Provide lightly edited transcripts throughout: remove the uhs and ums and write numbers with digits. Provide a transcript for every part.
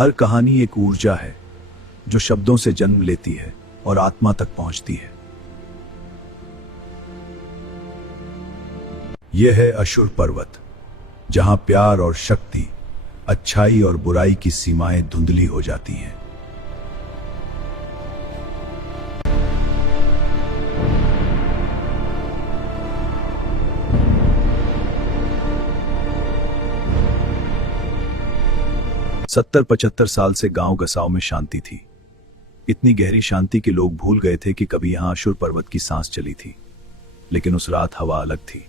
हर कहानी एक ऊर्जा है जो शब्दों से जन्म लेती है और आत्मा तक पहुंचती है। यह है असुर पर्वत, जहां प्यार और शक्ति, अच्छाई और बुराई की सीमाएं धुंधली हो जाती हैं। सत्तर 75 साल से गांव गसाव में शांति थी। इतनी गहरी शांति कि लोग भूल गए थे कि कभी यहां असुर पर्वत की सांस चली थी। लेकिन उस रात हवा अलग थी।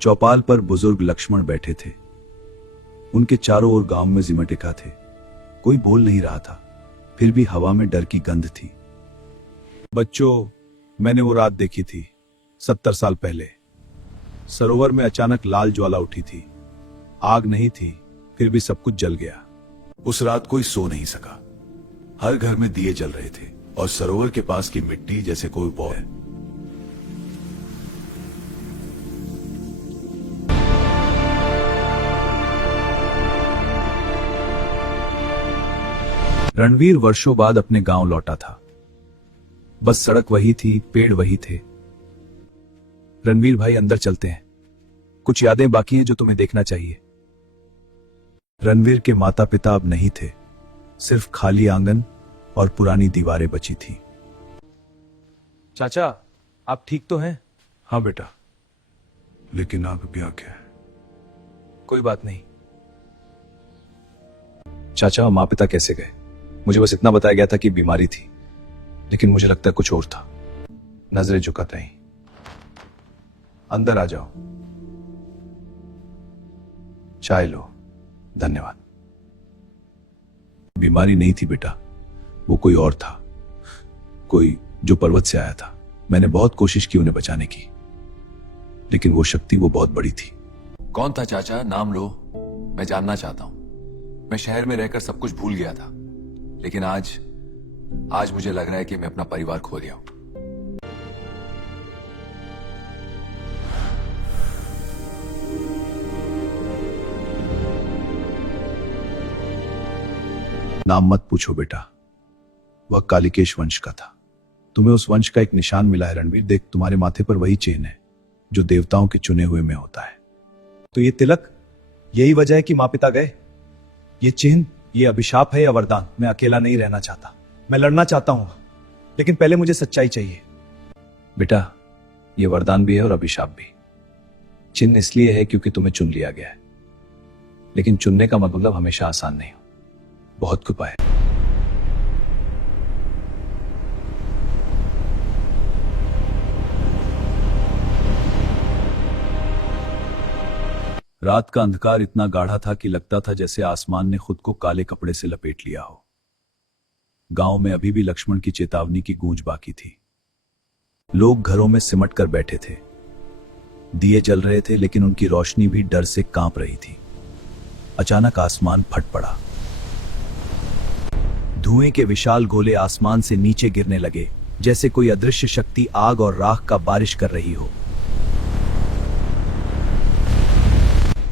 चौपाल पर बुजुर्ग लक्ष्मण बैठे थे। उनके चारों ओर गांव में जिमटिका थे। कोई बोल नहीं रहा था, फिर भी हवा में डर की गंध थी। बच्चों, मैंने वो रात देखी थी 70 साल पहले। सरोवर में अचानक लाल ज्वाला उठी थी। आग नहीं थी, फिर भी सब कुछ जल गया। उस रात कोई सो नहीं सका। हर घर में दिए जल रहे थे और सरोवर के पास की मिट्टी जैसे कोई बौ है। रणवीर वर्षों बाद अपने गांव लौटा था। बस सड़क वही थी, पेड़ वही थे। रणवीर भाई, अंदर चलते हैं। कुछ यादें बाकी हैं जो तुम्हें देखना चाहिए। रणवीर के माता पिता अब नहीं थे। सिर्फ खाली आंगन और पुरानी दीवारें बची थी। चाचा, आप ठीक तो हैं? हाँ बेटा, लेकिन आप क्या क्या? कोई बात नहीं। चाचा, माँ पिता कैसे गए? मुझे बस इतना बताया गया था कि बीमारी थी, लेकिन मुझे लगता है कुछ और था। नजरें झुकाते ही। अंदर आ जाओ, चाय लो। धन्यवाद। बीमारी नहीं थी बेटा, वो कोई और था। कोई जो पर्वत से आया था। मैंने बहुत कोशिश की उन्हें बचाने की, लेकिन वो शक्ति वो बहुत बड़ी थी। कौन था चाचा? नाम लो, मैं जानना चाहता हूं। मैं शहर में रहकर सब कुछ भूल गया था, लेकिन आज मुझे लग रहा है कि मैं अपना परिवार खो गया हूं। नाम मत पूछो बेटा, वह कालिकेश वंश का था। तुम्हें उस वंश का एक निशान मिला है रणवीर। देख, तुम्हारे माथे पर वही चेन है जो देवताओं के चुने हुए में होता है। तो ये तिलक, यही वजह है कि माँ पिता गए? ये चिन्ह, ये अभिशाप है या वरदान? मैं अकेला नहीं रहना चाहता। मैं लड़ना चाहता हूं, लेकिन पहले मुझे सच्चाई चाहिए। बेटा, यह वरदान भी है और अभिशाप भी। चिन्ह इसलिए है क्योंकि तुम्हें चुन लिया गया है, लेकिन चुनने का मतलब हमेशा आसान नहीं हो। बहुत कृपा है। रात का अंधकार इतना गाढ़ा था कि लगता था जैसे आसमान ने खुद को काले कपड़े से लपेट लिया हो। गांव में अभी भी लक्ष्मण की चेतावनी की गूंज बाकी थी। लोग घरों में सिमट कर बैठे थे। दिए जल रहे थे, लेकिन उनकी रोशनी भी डर से कांप रही थी। अचानक आसमान फट पड़ा। धुएं के विशाल गोले आसमान से नीचे गिरने लगे, जैसे कोई अदृश्य शक्ति आग और राख का बारिश कर रही हो।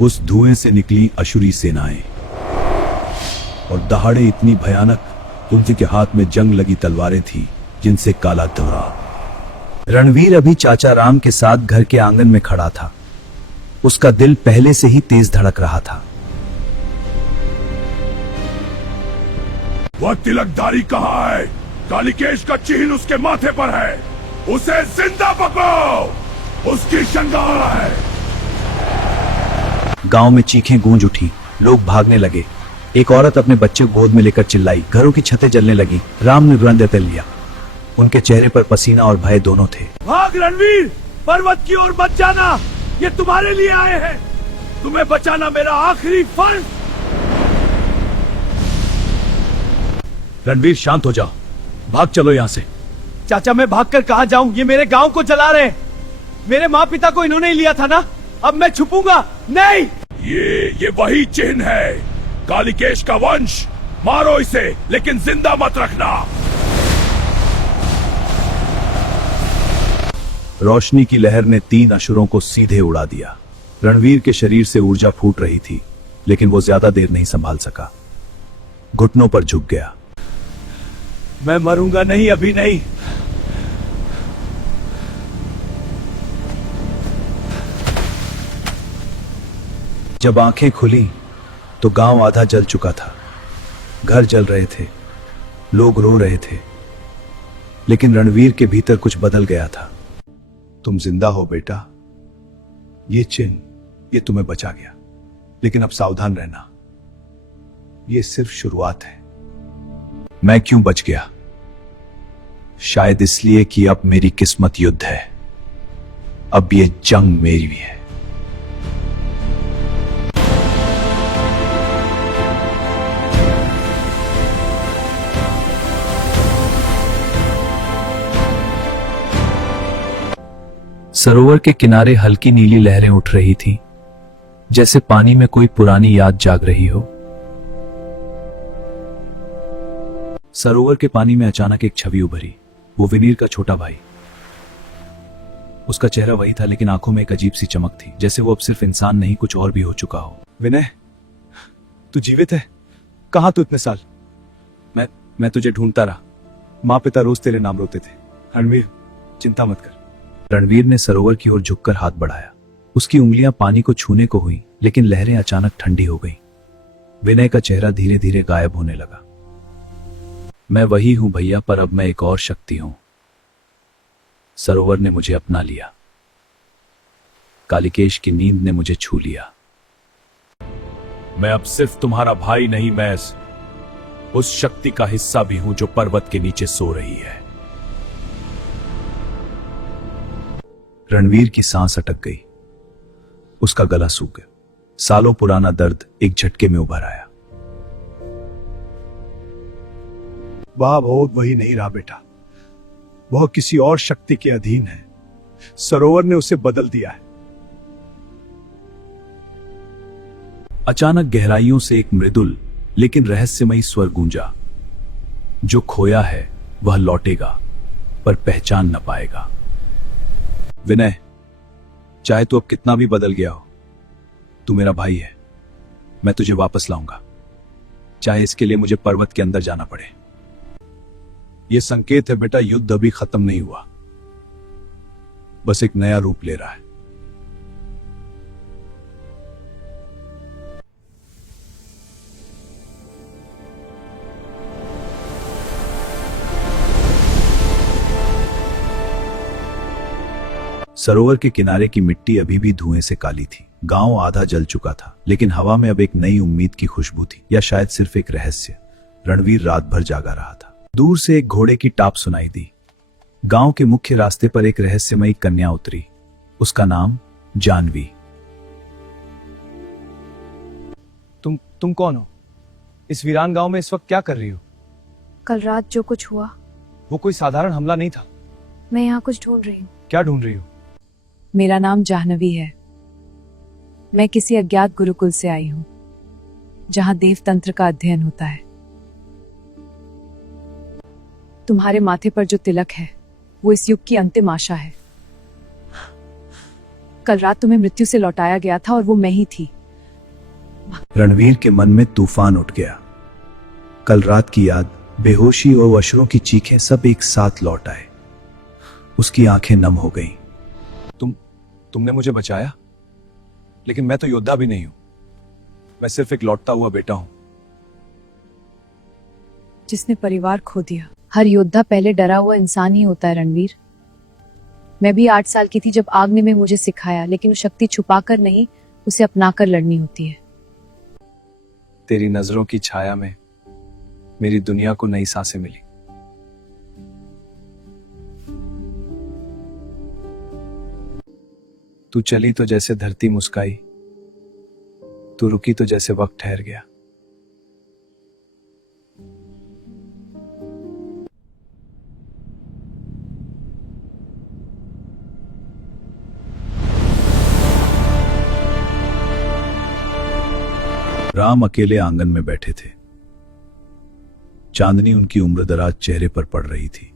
उस धुएं से निकली असुरी सेनाएं, और दहाड़े इतनी भयानक, उनके हाथ में जंग लगी तलवारें थी जिनसे काला धुआं। रणवीर अभी चाचा राम के साथ घर के आंगन में खड़ा था। उसका दिल पहले से ही तेज धड़क रहा था। वह तिलकधारी कहाँ है? कालिकेश का चिन्ह उसके माथे पर है। उसे जिंदा पकड़ो, उसकी शंका है। गांव में चीखें गूंज उठी। लोग भागने लगे। एक औरत अपने बच्चे को गोद में लेकर चिल्लाई। घरों की छतें जलने लगी। राम ने तुरंत दे लिया। उनके चेहरे पर पसीना और भय दोनों थे। भाग रणवीर, पर्वत की ओर मत जाना। ये तुम्हारे लिए आए हैं। तुम्हें बचाना मेरा आखिरी फर्ज। रणवीर, शांत हो जाओ। भाग चलो यहां से। चाचा, मैं भागकर कहां जाऊं? ये मेरे गांव को जला रहे हैं। मेरे माँ पिता को इन्होंने ही लिया था ना। अब मैं छुपूंगा नहीं। ये वही चिन्ह है, कालिकेश का वंश। मारो इसे, लेकिन जिंदा मत रखना। रोशनी की लहर ने 3 असुरों को सीधे उड़ा दिया। रणवीर के शरीर से ऊर्जा फूट रही थी, लेकिन वो ज्यादा देर नहीं संभाल सका। घुटनों पर झुक गया। मैं मरूंगा नहीं, अभी नहीं। जब आंखें खुली तो गांव आधा जल चुका था। घर जल रहे थे, लोग रो रहे थे, लेकिन रणवीर के भीतर कुछ बदल गया था। तुम जिंदा हो बेटा, ये चिन्ह, ये तुम्हें बचा गया, लेकिन अब सावधान रहना, ये सिर्फ शुरुआत है। मैं क्यों बच गया? शायद इसलिए कि अब मेरी किस्मत युद्ध है। अब ये जंग मेरी भी है। सरोवर के किनारे हल्की नीली लहरें उठ रही थीं, जैसे पानी में कोई पुरानी याद जाग रही हो। सरोवर के पानी में अचानक एक छवि उभरी, वो विनीर का छोटा भाई। उसका चेहरा वही था, लेकिन आंखों में एक अजीब सी चमक थी, जैसे वो अब सिर्फ इंसान नहीं, कुछ और भी हो चुका हो। विनय, तू जीवित है? कहां तू इतने साल? मैं तुझे ढूंढता रहा। माँ पिता रोज तेरे नाम रोते थे। रणवीर, चिंता मत कर। रणवीर ने सरोवर की ओर झुककर हाथ बढ़ाया। उसकी उंगलियां पानी को छूने को हुई, लेकिन लहरें अचानक ठंडी हो गईं। विनय का चेहरा धीरे धीरे गायब होने लगा। मैं वही हूं भैया, पर अब मैं एक और शक्ति हूं। सरोवर ने मुझे अपना लिया। कालिकेश की नींद ने मुझे छू लिया। मैं अब सिर्फ तुम्हारा भाई नहीं, मैं उस शक्ति का हिस्सा भी हूं जो पर्वत के नीचे सो रही है। रणवीर की सांस अटक गई। उसका गला सूख गया। सालों पुराना दर्द एक झटके में उभर आया। वह बहुत वही नहीं रहा बेटा, वह किसी और शक्ति के अधीन है। सरोवर ने उसे बदल दिया है। अचानक गहराइयों से एक मृदुल लेकिन रहस्यमयी स्वर गूंजा। जो खोया है वह लौटेगा, पर पहचान न पाएगा। विनय, चाहे तू अब कितना भी बदल गया हो, तू मेरा भाई है। मैं तुझे वापस लाऊंगा, चाहे इसके लिए मुझे पर्वत के अंदर जाना पड़े। यह संकेत है बेटा, युद्ध अभी खत्म नहीं हुआ, बस एक नया रूप ले रहा है। सरोवर के किनारे की मिट्टी अभी भी धुएं से काली थी। गांव आधा जल चुका था, लेकिन हवा में अब एक नई उम्मीद की खुशबू थी, या शायद सिर्फ एक रहस्य। रणवीर रात भर जागा रहा था। दूर से एक घोड़े की टाप सुनाई दी। गांव के मुख्य रास्ते पर एक रहस्यमयी कन्या उतरी। उसका नाम जानवी। तुम कौन हो? इस वीरान गांव में इस वक्त क्या कर रही हो? कल रात जो कुछ हुआ, वो कोई साधारण हमला नहीं था। मैं यहाँ कुछ ढूंढ रही हूँ। क्या ढूंढ रही हो? मेरा नाम जाह्नवी है। मैं किसी अज्ञात गुरुकुल से आई हूँ, जहाँ देव तंत्र का अध्ययन होता है। तुम्हारे माथे पर जो तिलक है, वो इस युग की अंतिम आशा है। कल रात तुम्हें मृत्यु से लौटाया गया था, और वो मैं ही थी। रणवीर के मन में तूफान उठ गया। कल रात की याद, बेहोशी और अश्रुओं की चीखें सब एक साथ लौट आए। उसकी आंखें नम हो गईं। तुमने मुझे बचाया, लेकिन मैं तो योद्धा भी नहीं हूं। मैं सिर्फ एक लौटता हुआ बेटा हूं। जिसने परिवार खो दिया। हर योद्धा पहले डरा हुआ इंसान ही होता है रणवीर। मैं भी 8 साल की थी जब आग ने मुझे सिखाया, लेकिन वो शक्ति छुपाकर नहीं, उसे अपनाकर लड़नी होती है। तेरी नजरों की छाया में मेरी दुनिया को नई सांसें मिली। तू चली तो जैसे धरती मुस्काई, तू रुकी तो जैसे वक्त ठहर गया। राम अकेले आंगन में बैठे थे। चांदनी उनकी उम्रदराज चेहरे पर पड़ रही थी।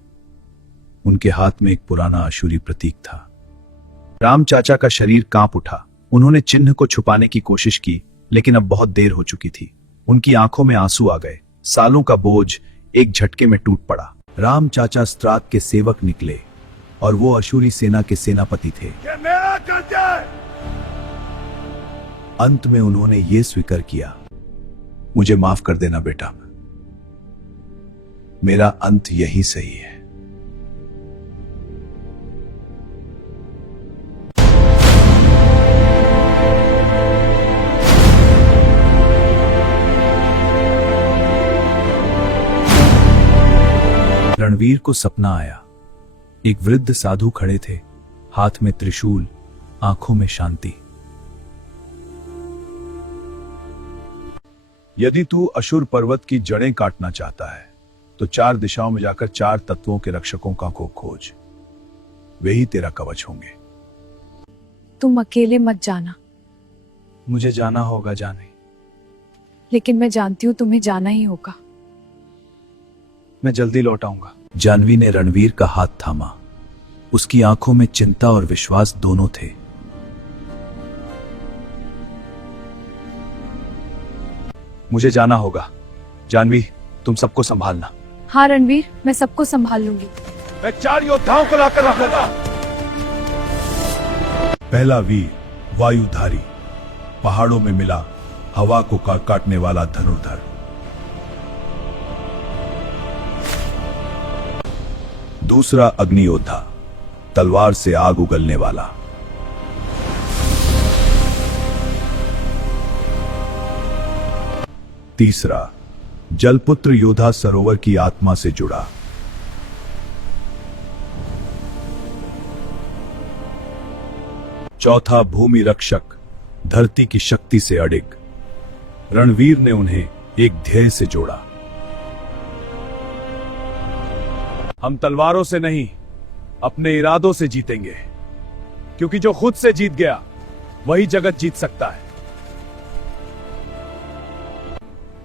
उनके हाथ में एक पुराना आशुरी प्रतीक था। राम चाचा का शरीर कांप उठा। उन्होंने चिन्ह को छुपाने की कोशिश की, लेकिन अब बहुत देर हो चुकी थी। उनकी आंखों में आंसू आ गए, सालों का बोझ एक झटके में टूट पड़ा। राम चाचा स्त्रात के सेवक निकले और वो अशूरी सेना के सेनापति थे। ये मेरा कर्ज है। अंत में उन्होंने ये स्वीकार किया, मुझे माफ कर देना बेटा, मेरा अंत यही सही है। रणवीर को सपना आया। एक वृद्ध साधु खड़े थे, हाथ में त्रिशूल, आंखों में शांति। यदि तू अशुर पर्वत की जड़ें काटना चाहता है तो 4 दिशाओं में जाकर 4 तत्वों के रक्षकों का को खोज, वे ही तेरा कवच होंगे। तुम अकेले मत जाना। मुझे जाना होगा जाने। लेकिन मैं जानती हूँ तुम्हें जाना ही होगा। मैं जल्दी लौट आऊंगा। जानवी ने रणवीर का हाथ थामा। उसकी आंखों में चिंता और विश्वास दोनों थे। मुझे जाना होगा। जानवी, तुम सबको संभालना। हाँ रणवीर, मैं सबको संभाल लूंगी। मैं 4 योद्धाओं को लाकर रखूंगा। पहला वीर वायुधारी, पहाड़ों में मिला हवा को काटने वाला धनुर्धर। दूसरा अग्नि योद्धा, तलवार से आग उगलने वाला। तीसरा जलपुत्र योद्धा, सरोवर की आत्मा से जुड़ा। चौथा भूमि रक्षक, धरती की शक्ति से अडिग। रणवीर ने उन्हें एक ध्येय से जोड़ा। हम तलवारों से नहीं, अपने इरादों से जीतेंगे, क्योंकि जो खुद से जीत गया वही जगत जीत सकता है।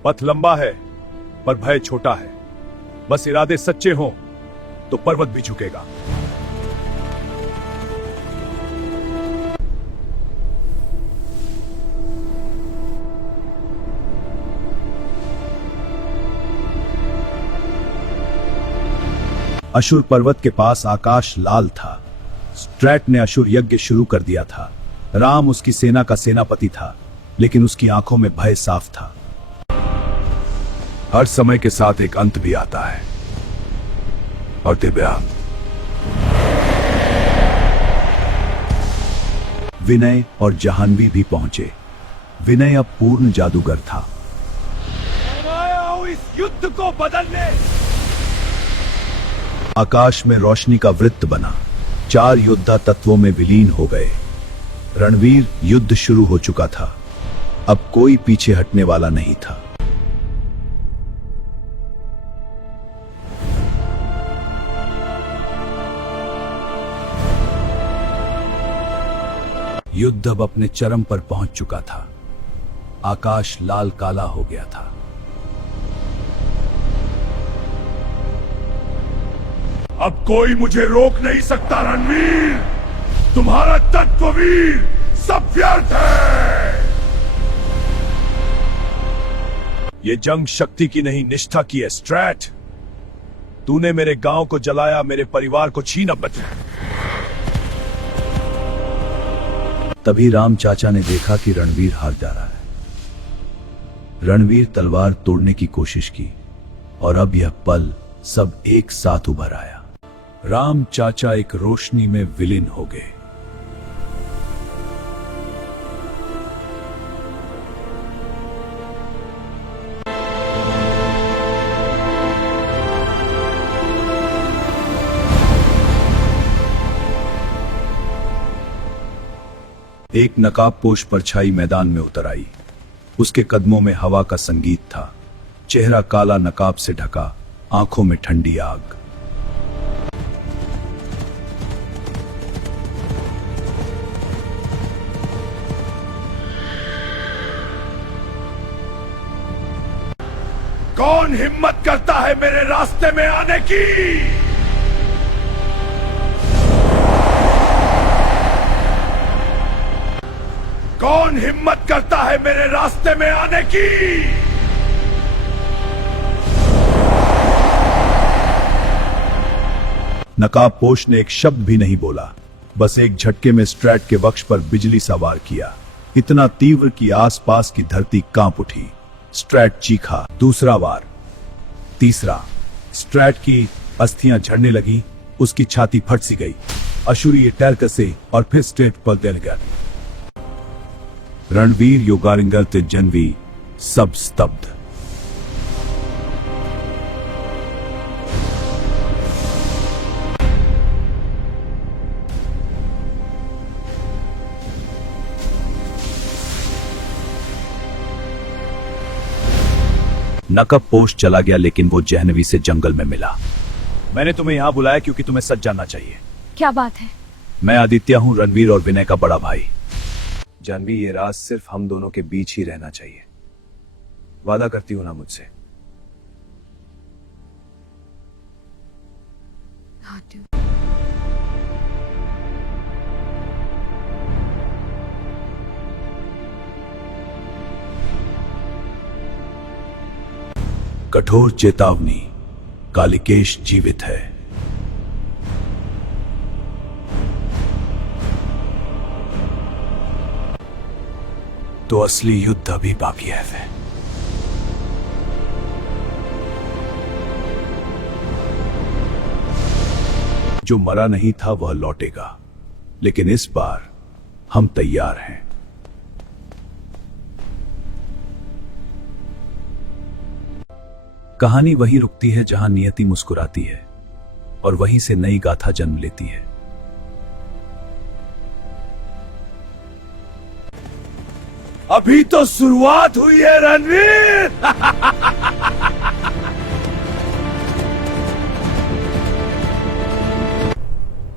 पथ लंबा है पर भय छोटा है। बस इरादे सच्चे हों तो पर्वत भी झुकेगा। अशुर पर्वत के पास आकाश लाल था। स्ट्रैट ने अशुर यज्ञ शुरू कर दिया था। राम उसकी सेना का सेनापति था, लेकिन उसकी आंखों में भय साफ था। हर समय के साथ एक अंत भी आता है। और दिव्या, विनय और जाह्नवी भी पहुंचे। विनय अब पूर्ण जादूगर था। मैं आया हूं इस युद्ध को बदलने। आकाश में रोशनी का वृत्त बना। 4 योद्धा तत्वों में विलीन हो गए। रणवीर, युद्ध शुरू हो चुका था। अब कोई पीछे हटने वाला नहीं था। युद्ध अब अपने चरम पर पहुंच चुका था। आकाश लाल काला हो गया था। अब कोई मुझे रोक नहीं सकता रणवीर। तुम्हारा तत्ववीर सब व्यर्थ है। ये जंग शक्ति की नहीं, निष्ठा की है। स्ट्रैट, तूने मेरे गांव को जलाया, मेरे परिवार को छीना बचा। तभी राम चाचा ने देखा कि रणवीर हार जा रहा है। रणवीर तलवार तोड़ने की कोशिश की और अब यह पल सब एक साथ उभर आया। राम चाचा एक रोशनी में विलीन हो गए। एक नकाबपोश परछाई मैदान में उतर आई। उसके कदमों में हवा का संगीत था। चेहरा काला नकाब से ढका, आंखों में ठंडी आग। कौन हिम्मत करता है मेरे रास्ते में आने की? कौन हिम्मत करता है मेरे रास्ते में आने की? नकाबपोश ने एक शब्द भी नहीं बोला, बस एक झटके में स्ट्रैट के वक्ष पर बिजली सवार किया, इतना तीव्र कि आसपास की धरती कांप उठी। स्ट्रैट चीखा, दूसरा वार, तीसरा। स्ट्रैट की अस्थियां झड़ने लगी, उसकी छाती फट सी गई। अशुरी टैर कसे और फिर स्ट्रेट पर दिल गया। रणवीर योगारिंगर ते जनवी सब स्तब्ध। नकाबपोश चला गया, लेकिन वो जहनवी से जंगल में मिला। मैंने तुम्हें यहां बुलाया क्योंकि तुम्हें सच जानना चाहिए। क्या बात है? मैं आदित्य हूं, रणवीर और विनय का बड़ा भाई। जानवी, ये राज सिर्फ हम दोनों के बीच ही रहना चाहिए। वादा करती हूं ना मुझसे? कठोर चेतावनी, कालिकेश जीवित है। तो असली युद्ध अभी बाकी है। जो मरा नहीं था वह लौटेगा, लेकिन इस बार हम तैयार हैं। कहानी वहीं रुकती है जहां नियति मुस्कुराती है, और वहीं से नई गाथा जन्म लेती है। अभी तो शुरुआत हुई है रणवीर।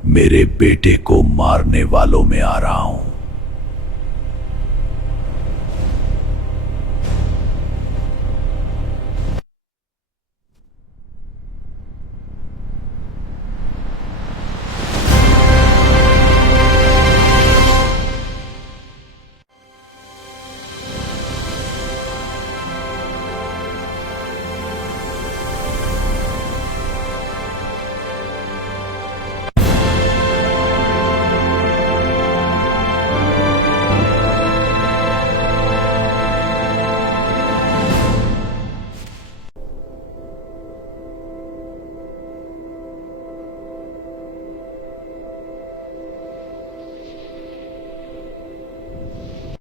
मेरे बेटे को मारने वालों में आ रहा हूं।